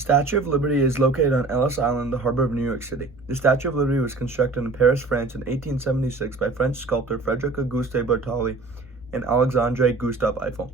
The Statue of Liberty is located on Ellis Island, the harbor of New York City. The Statue of Liberty was constructed in Paris, France in 1876 by French sculptor Frédéric Auguste Bartholdi and Alexandre Gustave Eiffel.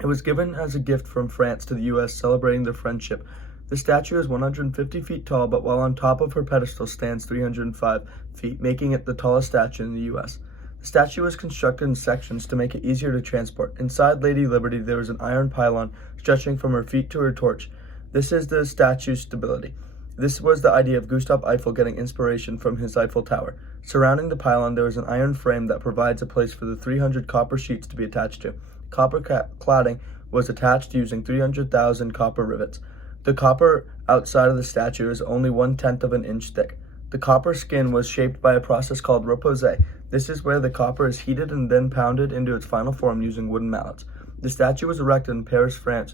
It was given as a gift from France to the U.S., celebrating their friendship. The statue is 150 feet tall, but while on top of her pedestal stands 305 feet, making it the tallest statue in the U.S. The statue was constructed in sections to make it easier to transport. Inside Lady Liberty, there is an iron pylon stretching from her feet to her torch. This is the statue's stability. This was the idea of Gustave Eiffel getting inspiration from his Eiffel Tower. Surrounding the pylon, there is an iron frame that provides a place for the 300 copper sheets to be attached to. Copper cladding was attached using 300,000 copper rivets. The copper outside of the statue is only 1/10 of an inch thick. The copper skin was shaped by a process called repoussé. This is where the copper is heated and then pounded into its final form using wooden mallets. The statue was erected in Paris, France,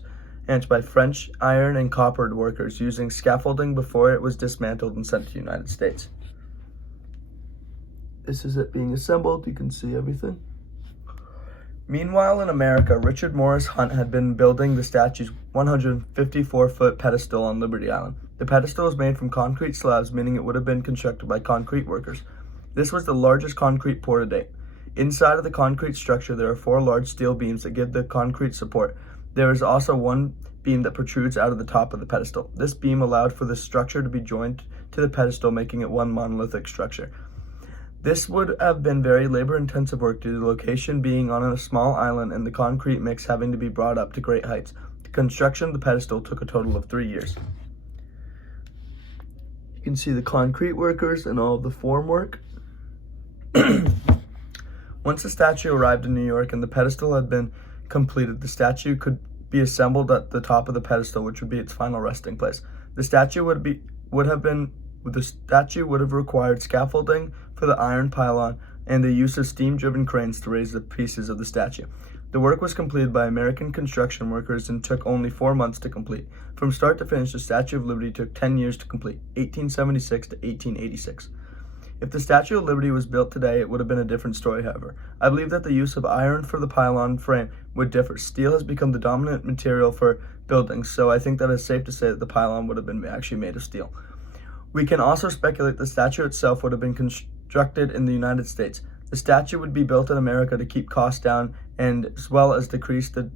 and by French iron and copper workers using scaffolding before it was dismantled and sent to the United States. This is it being assembled. You can see everything. Meanwhile, in America, Richard Morris Hunt had been building the statue's 154-foot pedestal on Liberty Island. The pedestal was made from concrete slabs, meaning it would have been constructed by concrete workers. This was the largest concrete pour to date. Inside of the concrete structure, there are 4 large steel beams that give the concrete support. There is also one beam that protrudes out of the top of the pedestal. This beam allowed for the structure to be joined to the pedestal, making it one monolithic structure. This would have been very labor-intensive work due to the location being on a small island and the concrete mix having to be brought up to great heights. The construction of the pedestal took a total of 3 years. You can see the concrete workers and all of the form work. Once the statue arrived in New York and the pedestal had been completed, the statue could be assembled at the top of the pedestal, which would be its final resting place. The statue would have required scaffolding for the iron pylon and the use of steam-driven cranes to raise the pieces of the statue. The work was completed by American construction workers and took only 4 months to complete. From start to finish, the Statue of Liberty took 10 years to complete, 1876 to 1886. If the Statue of Liberty was built today, it would have been a different story, however. I believe that the use of iron for the pylon frame would differ. Steel has become the dominant material for buildings, so I think that it's safe to say that the pylon would have been actually made of steel. We can also speculate the statue itself would have been constructed in the United States. The statue would be built in America to keep costs down and as well as decrease the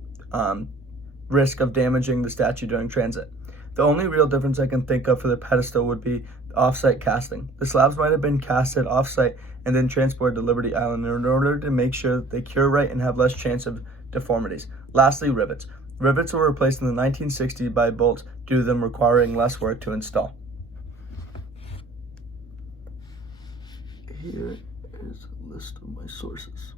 risk of damaging the statue during transit. The only real difference I can think of for the pedestal would be off-site casting. The slabs might have been casted off-site and then transported to Liberty Island in order to make sure that they cure right and have less chance of deformities. Lastly, rivets. Rivets were replaced in the 1960s by bolts due to them requiring less work to install. Here is a list of my sources.